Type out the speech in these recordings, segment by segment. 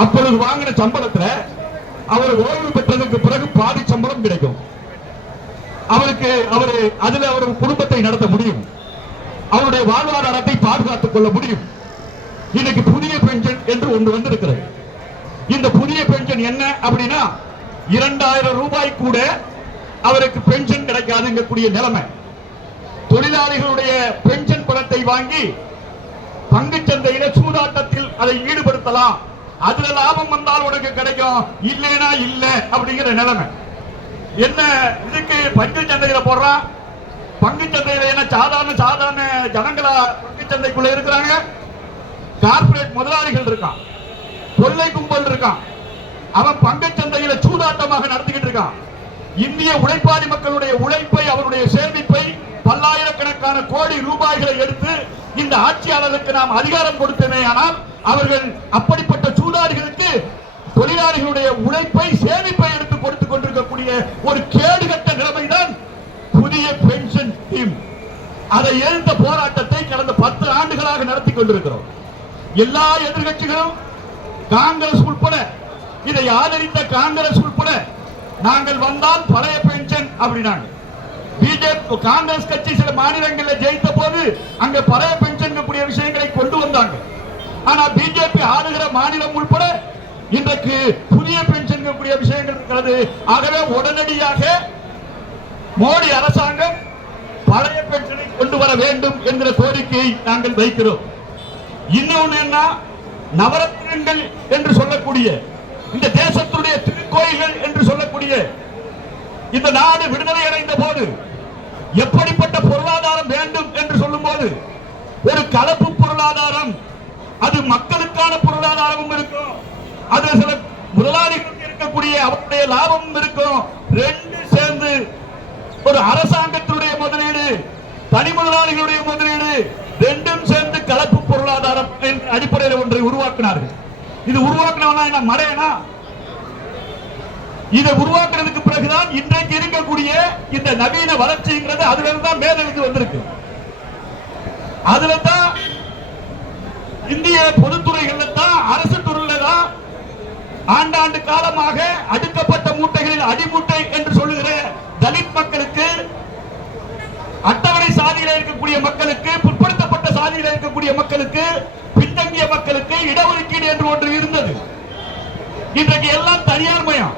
அப்பொழுது வாங்கின சம்பளத்துல அவர் ஓய்வு பெற்றதுக்கு பிறகு பாதி சம்பளம் கிடைக்கும். அதுல அவர் குடும்பத்தை நடத்த முடியும், அவருடைய வாழ்வாதாரத்தை பாதுகாத்துக் கொள்ள முடியும். இன்னைக்கு புதிய பென்ஷன் என்று ஒன்று வந்திருக்கிறது. இந்த புதிய பென்ஷன் என்ன அப்படின்னா 2000 ரூபாய் கூட அவருக்கு பென்ஷன் கிடைக்காதுங்கக்கூடிய நிலைமை. தொழிலாளிகளுடைய பென்ஷன் பணத்தை வாங்கி பங்கு சந்தையில சூதாட்டத்தில் அதை ஈடுபடுத்தலாம், அதுல லாபம் வந்தால் உனக்கு கிடைக்கும், இல்லைனா இல்ல அப்படிங்கிற நிலைமை. என்ன இதுக்கு பங்கு சந்தையில போடுறான்? பங்கு சந்தையில என்ன சாதாரண ஜனங்களா பங்கு சந்தைக்குள்ள இருக்கிறாங்க? கார்பரேட் முதலாளிகள் இருக்கான், கொள்ளை கும்பல் இருக்கான், அவன் பங்கு சந்தையில சூதாட்டமாக நடத்திக்கிட்டு இருக்கான். இந்திய உழைப்பாளி மக்களுடைய உழைப்பை, அவருடைய சேமிப்பை, பல்லாயிரக்கணக்கான கோடி ரூபாய்களை எடுத்து இந்த ஆட்சியாளருக்கு நாம் அதிகாரம் கொடுத்தமே, ஆனால் அவர்கள் அப்படிப்பட்ட சூதாடிகளுக்கு தொழிலாளிகளுடைய உழைப்பை, சேமிப்பை எடுத்து கொடுத்துக் கொண்டிருக்கக்கூடிய ஒரு கேடுகட்ட நிலைமைதான் புதிய பென்ஷன் ஸ்கீம். அதை எதிர்த்த போராட்டத்தை கடந்த 10 ஆண்டுகளாக நடத்தி கொண்டிருக்கிறோம். எல்லா எதிர்கட்சிகளும், காங்கிரஸ் உட்பட, இதை ஆதரித்த காங்கிரஸ் உட்பட, நாங்கள் வந்தால் பழைய பென்ஷன் அப்படின்னாங்க. பிஜேபி காங்கிரஸ் கட்சி சில மாநிலங்களில் ஜெயித்த போது அங்க பழைய பென்ஷன் கூடிய விஷயங்களை கொண்டு வந்தாங்க. ஆனா பிஜேபி ஆளுகிற மாநிலம் உட்பட இன்றைக்கு புதிய பென்ஷன் கூடிய விஷயங்கள் இருக்கிறது. ஆகவே உடனடியாக மோடி அரசாங்கம் பழைய பென்ஷனை கொண்டு வர வேண்டும் என்கிற கோரிக்கையை நாங்கள் வைக்கிறோம். இன்னொன்னு என்ன, நவரத்னங்கள் என்று சொல்லக்கூடிய, இந்த தேசத்துடைய திருக்கோயில்கள் என்று சொல்லக்கூடிய இந்த நாடு விடுதலை அடைந்த போது எப்படிப்பட்ட பொருளாதாரம் வேண்டும் என்று சொல்லும் போது ஒரு கலப்பு பொருளாதாரம், அது மக்களுக்கான பொருளாதாரமும் இருக்கும், அது சில முதலாளிகளுக்கு இருக்கக்கூடிய அவருடைய லாபமும் இருக்கும். ரெண்டு சேர்ந்து ஒரு அரசாங்கத்தினுடைய முதலீடு, தனி முதலாளிகளுடைய முதலீடு, ரெண்டும் சேர்ந்து கலப்பு பொருளாதாரம் என்ற அடிப்படையில் ஒன்றை உருவாக்கினார்கள். இது உருவாக்கினா என்ன மடையனா? இதை உருவாக்குறதுக்கு பிறகுதான் இன்றைக்கு இருக்கக்கூடிய இந்த நவீன வளர்ச்சிங்கிறது அதுல தான் மேலெழுந்து வந்திருக்கு. அதுல தான் இந்திய பொதுத்துறைகள்ல தான், அரசு துறையில தான் ஆண்டாண்டு காலமாக அடுக்கப்பட்ட மூட்டைகளில் அடிமூட்டை என்று சொல்லுகிற தலித் மக்களுக்கு, அட்டவணை சாதியில இருக்கக்கூடிய மக்களுக்கு, பிற்படுத்தப்பட்ட சாதியில இருக்கக்கூடிய மக்களுக்கு, பின்தங்கிய மக்களுக்கு இடஒதுக்கீடு என்று ஒன்று இருந்தது. இன்றைக்கு எல்லாம் தனியார் மயம்,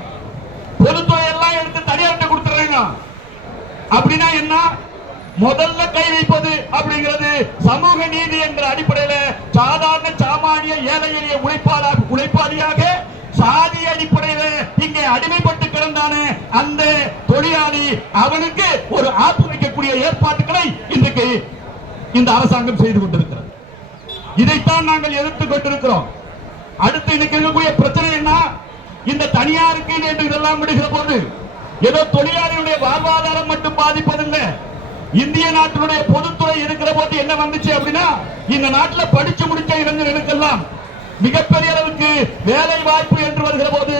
பொதுத்துறை எல்லாம் எடுத்து தனியார்ட்ட கொடுத்துறாங்க. அப்படின்னா என்ன? முதல்ல கை வைப்பது அப்படிங்கிறது சமூக நீதி என்ற அடிப்படையில் சாதாரண சாமானிய ஏழை எளிய உழைப்பாளியாக சாதி அடிப்படையில் இங்கே அடிமைப்பட்டு கிடந்தானே அந்த தொழிலாளி, அவனுக்கு ஒரு ஆப்பு வைக்கக்கூடிய ஏற்பாடுகளை இன்றைக்கு இந்த அரசாங்கம் செய்து கொண்டிருக்கிறது. இதைத்தான் நாங்கள் எதிர்த்து கொண்டிருக்கிறோம். அடுத்து இன்னைக்கு இருக்கக்கூடிய பிரச்சனை என்ன? இந்த தனியாருக்கு என்று இதெல்லாம் விடுகிற போது ஏதோ தொழிலாளிகளுடைய வாழ்வாதாரம் மட்டும் பாதிப்பதில்லை. இந்திய நாட்டினுடைய பொதுத்துறை இருக்கிற போது என்ன வந்துச்சு அப்படின்னா, இந்த நாட்டில் படிச்சு முடிச்ச இளைஞர்களுக்கெல்லாம் மிகப்பெரிய அளவுக்கு வேலை வாய்ப்பு என்று வருகிற போது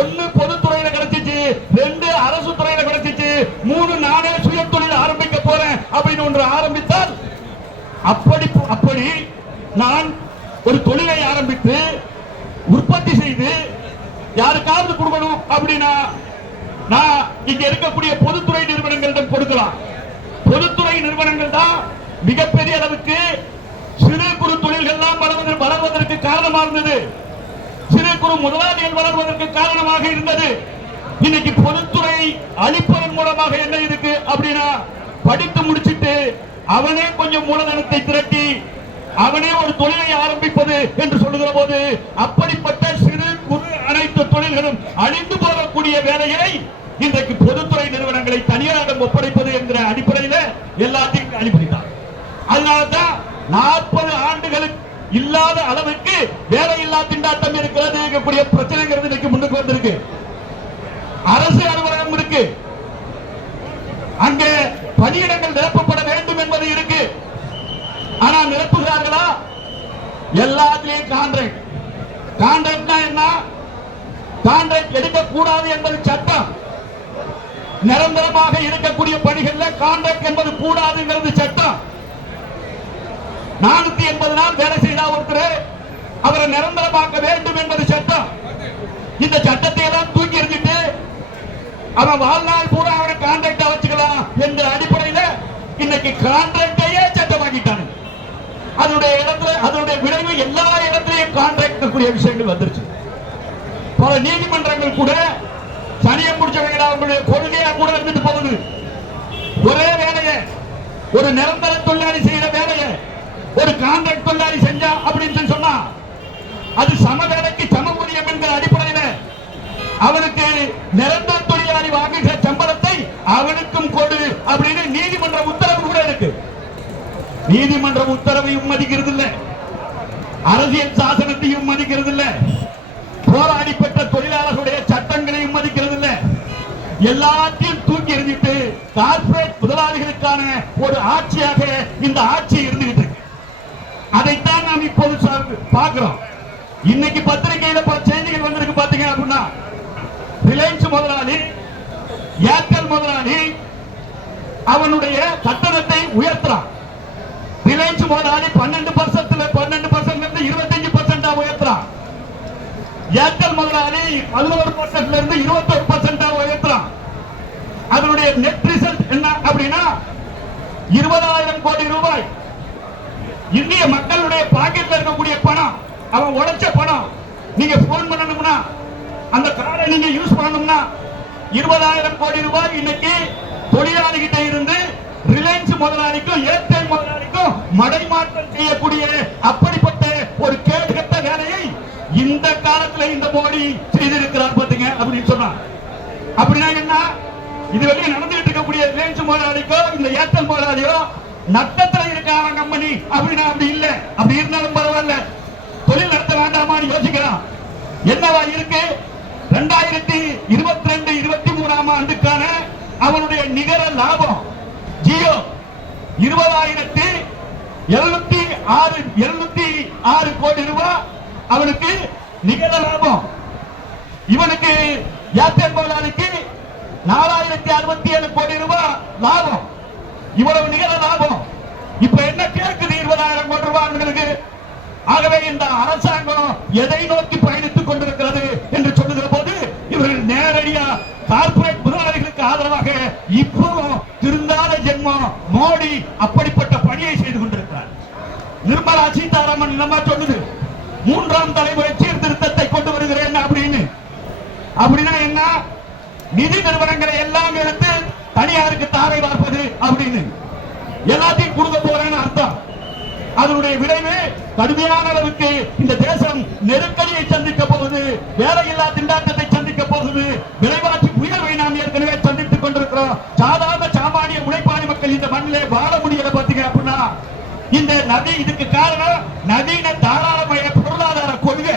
1 பொதுத்துறையில கிடைச்சிச்சு, 2 அரசு துறையில கிடைச்சிச்சு, 3 நானே சுய தொழில் ஆரம்பிக்க போறேன் அப்படின்னு ஒன்று ஆரம்பித்தால், அப்படி நான் ஒரு தொழிலை ஆரம்பித்து உற்பத்தி செய்து யாருக்காவது கொடுக்கணும் அப்படின்னா நான் இங்க இருக்கக்கூடிய பொதுத்துறை நிறுவனங்களிடம் கொடுக்கலாம். பொதுத்துறை நிறுவனங்கள் தான் மிகப்பெரிய அளவுக்கு சிறு குறு தொழில்கள் வளர்வதற்கு காரணமாக இருந்தது. சிறு குறு முதலாளிகள் வளர்வதற்கு காரணமாக இருந்தது. இன்னைக்கு பொதுத்துறை அளிப்பதன் மூலமாக என்ன இருக்கு அப்படின்னா, படித்து முடிச்சிட்டு அவனே கொஞ்சம் மூலதனத்தை திரட்டி அவனே ஒரு தொழிலை ஆரம்பிப்பது என்று சொல்லுகிற போது, அப்படிப்பட்ட சிறு குறு அனைத்து தொழில்களும் அழிந்து போகக்கூடிய வேலையை இன்றைக்கு பொதுத்துறை நிறுவனங்களை தனியாரிடம் ஒப்படைப்பது என்கிற அடிப்படையில் எல்லாத்தையும் அனுப்பினார். அதனால்தான் 40 ஆண்டுகளுக்கு இல்லாத அளவுக்கு வேலையில்லா திண்டாட்டம் இருக்கிறது. இருக்கக்கூடிய பிரச்சனைங்கிறது இன்னைக்கு முன்னுக்கு வந்திருக்கு. அரசு அலுவலகம் இருக்கு, அங்கே பணியிடங்கள் நிரப்பப்பட வேண்டும் என்பது இருக்கு. ஆனா நிரப்புகிறார்களா? எல்லாத்திலையும் கான்ட்ராக்ட். கான்ட்ராக்ட்னா என்ன? கான்ட்ராக்ட் எடுக்கக்கூடாது என்பது சட்டம். நிரந்தரமாக இருக்கக்கூடிய பணிகள்ல கான்ட்ராக்ட் என்பது கூடாதுங்கிறது சட்டம். 480 நாள் வேலை செய்த ஒருத்தர் அவரை நிரந்தரமாக்க வேண்டும் என்பது சட்டம். இந்த சட்டத்தை எல்லாம் தூக்கி எறிஞ்சிட்டு அவன் வாழ்நாள் பூரா அவனை கான்ட்ராக்டா வச்சுக்கலாம் என்ற அடிப்படையில் இன்னைக்கு கான்ட்ராக்டையே சட்டமாக்கிட்டாங்க. அதனுடைய இடத்துல அதனுடைய விளைவு எல்லா இடத்திலையும் கான்ட்ராக்ட் கூடிய விஷயங்கள் வந்துருச்சு. பல நீதிமன்றங்கள் கூட சனியை முடிச்சவங்க அவங்களுடைய கொள்கையா கூட இருந்துட்டு போகுது. ஒரே வேலையை ஒரு நிரந்தர தொழிலாளி செய்யற வேலையை ஒரு கான்ட்ராக்ட் தொழிலாளி செஞ்சா அப்படின்னு சொன்னா அது சம வேலைக்கு சம ஊதியம் என்கிற அடிப்படையில் அவனுக்கு நிரந்தர தொழிலாளி வாங்குகிற சம்பளத்தை அவனுக்கும் கொடு அப்படின்னு நீதிமன்ற உத்தரவு கூட இருக்கு. நீதிமன்ற உத்தரவையும் மதிக்கிறது இல்ல, அரசியல் சாசனத்தையும் மதிக்கிறது இல்ல, போராடி பெற்ற தொழிலாளர்களுடைய சட்டங்களையும் மதிக்கிறது இல்ல. எல்லாத்தையும் தூக்கி எறிஞ்சிட்டு கார்ப்பரேட் முதலாளிகளுக்கான ஒரு ஆட்சியாக இந்த ஆட்சி இருந்துகிட்டு இருக்கு. அதைத்தான் நாம் இப்போது பார்க்கிறோம். இன்னைக்கு பத்திரிகையில பல செய்திகள் வந்திருக்கு. பாத்தீங்க அப்படின்னா ரிலையன்ஸ் முதலாளி, ஏர்டெல் முதலாளி அவனுடைய கட்டணத்தை உயர்த்துறான். ரிலையன்ஸ் முதலாளி 12% 25% உயர்த்துறான். ஏர்டெல் முதலாளி 11% 21% உயர்த்துறான். அதனுடைய நெட் ரிசல்ட் என்ன அப்படின்னா 20,000 கோடி ரூபாய் இந்திய மக்களுடைய பாக்கெட்ல இருக்கக்கூடிய பணம், அவன் உழைச்ச பணம். நீங்க போன் பண்ணணும்னா அந்த கார்டை நீங்க யூஸ் பண்ணணும்னா 20,000 கோடி ரூபாய் இன்னைக்கு தொழிலாளி கிட்ட இருந்து ரிலையன்ஸ் முதலாளிக்கும் ஏர்டெல் முதலாளிக்கும் மடைமாற்றம் செய்யக்கூடிய அப்படிப்பட்ட ஒரு கேடுகட்ட வேலையை இந்த காலத்துல இந்த மோடி செய்திருக்கிறார் பாத்தீங்க அப்படின்னு சொன்னா. அப்படின்னா என்ன, இது வெளியே நடந்துட்டு இருக்கக்கூடிய ரிலையன்ஸ் முதலாளிக்கோ இந்த ஏர்டெல் முதலாளியோ நட்டத்துல இருக்கான கம்பெனி அப்படின்னா அப்படி இல்ல. அப்படி இருந்தாலும் பரவாயில்ல, தொழில் நடத்த வேண்டாமான்னு யோசிக்கலாம். என்னவா இருக்கு, 2022-23 ஆண்டுக்கான அவனுடைய நிகர லாபம் ஜியோ 20,706 கோடி ரூபாய் அவனுக்கு நிகர லாபம். இவனுக்கு ஏர்டெல் முதலாளிக்கு 4,067 கோடி ரூபாய் லாபம். இவ்வளவு நிகர லாபம். இப்ப என்ன கேட்குது 20,000 கோடி ரூபாய். ஆகவே இந்த அரசாங்கம் எதை நோக்கி பயணித்துக் கொண்டிருக்கிறது என்று சொல்லுகிற போது இவர்கள் நேரடியா கார்ப்பரேட் முதலாளிகளுக்கு ஆதரவாக இப்போ திருந்தாத ஜென்மம் மோடி அப்படிப்பட்ட பணியை செய்து கொண்டிருக்கிறார். நிர்மலா சீதாராமன் நம்ம சொல்லுது 3ஆம் தலைமுறை சீர்திருத்தத்தை கொண்டு வருகிறேன் அப்படின்னு. அப்படின்னா என்ன, நிதி நிறுவனங்களை எல்லாம் எடுத்து தனியாருக்கு தாரை பார்ப்பது அப்படின்னு எல்லாத்தையும் கொடுக்க போறேன்னு அர்த்தம். அதனுடைய விளைவு கடுமையான அளவுக்கு இந்த தேசம் நெருக்கடியை சந்திக்க போகுது, வேலையில்லா திண்டாட்டத்தை சந்திக்க போகுது, விலைவாசி உயர்வை நாம் ஏற்கனவே சந்தித்துக் கொண்டிருக்கிறோம். சாதாரண சாமானிய உழைப்பாளி மக்கள் இந்த மண்ணிலே வாழ முடியல பாத்தீங்க அப்படின்னா இந்த இதுக்கு காரணம் நவீன தாராளமய பொருளாதார கொள்கை.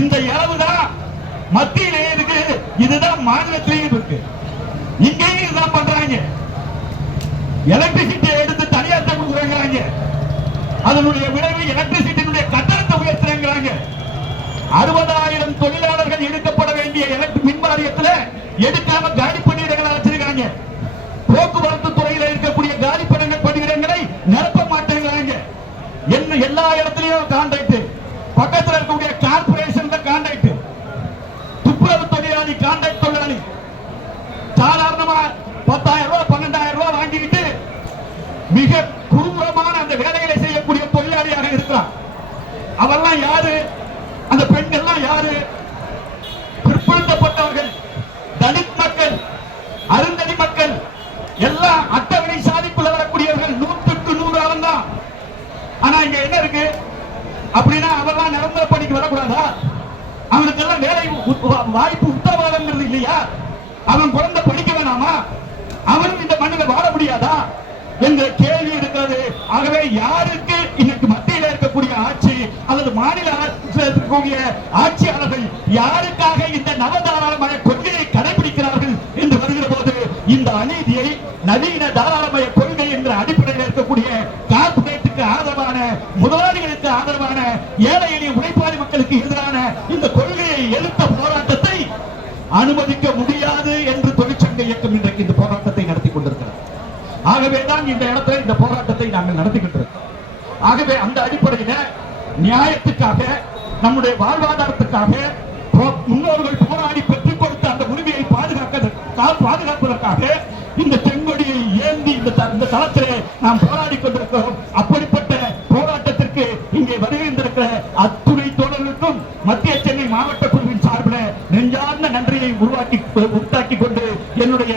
இந்த இளவுதான் மத்தியிலே இருக்கு, இதுதான் மாநிலத்திலேயும் இருக்கு. இங்கேயும் இதுதான் பண்றாங்க. எலக்ட்ரிசிட்டியை எடுத்து தனியார் கொடுக்குறாங்க. அதனுடைய விளைவு எலக்ட்ரிசிட்டியுடைய கட்டணத்தை உயர்த்துறாங்க. 60,000 தொழிலாளர்கள் எடுக்கப்பட வேண்டிய மின் வாரியத்தில் எடுக்காம காலி பணியிடங்களை வச்சிருக்காங்க. போக்குவரத்து துறையில் இருக்கக்கூடிய காலி பணியிடங்களை நிரப்ப மாட்டேங்கிறாங்க. என்ன எல்லா இடத்திலையும் கான்ட்ராக்ட், பக்கத்தில் இருக்கக்கூடிய கார்பரேஷன் கான்ட்ராக்ட், துப்புரவு தொழிலாளி கான்ட்ராக்ட் தொழிலாளி சாதாரணமா 10,000 ரூபாய் 12,000 ரூபாய் வாங்கிக்கிட்டு மிக குரூரமான அந்த வேலைகளை செய்யக்கூடிய தொழிலாளியாக இருக்கிறார். அவெல்லாம் யாரு, அந்த பெண்கள்லாம் யாரு, பிற்படுத்தப்பட்டவர்கள், தலித் மக்கள், அருந்ததி மக்கள், எல்லாம் அட்டவணை சாதிப்புல வரக்கூடியவர்கள் 100க்கு 100 அவன் தான். ஆனா இங்க என்ன இருக்கு அப்படின்னா அவெல்லாம் நிரந்தர பணிக்கு வரக்கூடாதா? அவனுக்கு எல்லாம் வேலை வாய்ப்பு உத்தரவாதம் இல்லையா? அவன் குழந்தை படிக்க வேணாமா? அவனும் இந்த மண்ணில் வாழ முடியாதா என்ற கேள்வி இருக்கிறது. ஆகவே யாருக்கு இன்னைக்கு மத்தியில் இருக்கக்கூடிய ஆட்சி அல்லது மாநில இருக்கக்கூடிய ஆட்சியாளர்கள் யாருக்காக இந்த நவதாராளமய கொள்கையை கடைபிடிக்கிறார்கள் என்று வருகிற போது இந்த அநீதியை நவீன தாராளமய கொள்கை என்ற அடிப்படையில் இருக்கக்கூடிய கார்ப்பரேட்டுக்கு ஆதரவான, முதலாளிகளுக்கு ஆதரவான, ஏழை எளிய உழைப்பாளி மக்களுக்கு எதிரான இந்த கொள்கையை எதிர்த்த போராட்டத்தை அனுமதிக்க முடியாது என்று தொழிற்சங்க இயக்கம் இன்றைக்கு இந்த போராட்டத்தை நடத்தி கொண்டிருக்கிறது. ஆகவேதான் இந்த இடத்துல இந்த போராட்டத்தை நாங்கள் நடத்திக்கிட்டு இருக்கோம். ஆகவே அந்த அடிப்படையில் நியாயத்துக்காக, நம்முடைய வாழ்வாதாரத்துக்காக முன்னோர்கள் போராடி பெற்றுக் கொடுத்த அந்த உரிமையை பாதுகாப்பதற்காக இந்த செங்கொடியை ஏந்தி இந்த தளத்திலே நாம் போராடி கொண்டிருக்கிறோம். அப்படிப்பட்ட போராட்டத்திற்கு இங்கே வருகின்றிருக்கிற அத்துணை தோழர்களுக்கும் மத்திய சென்னை மாவட்ட குழுவின் சார்பில் நெஞ்சார்ந்த நன்றியை உருவாக்கி கொண்டு என்னுடைய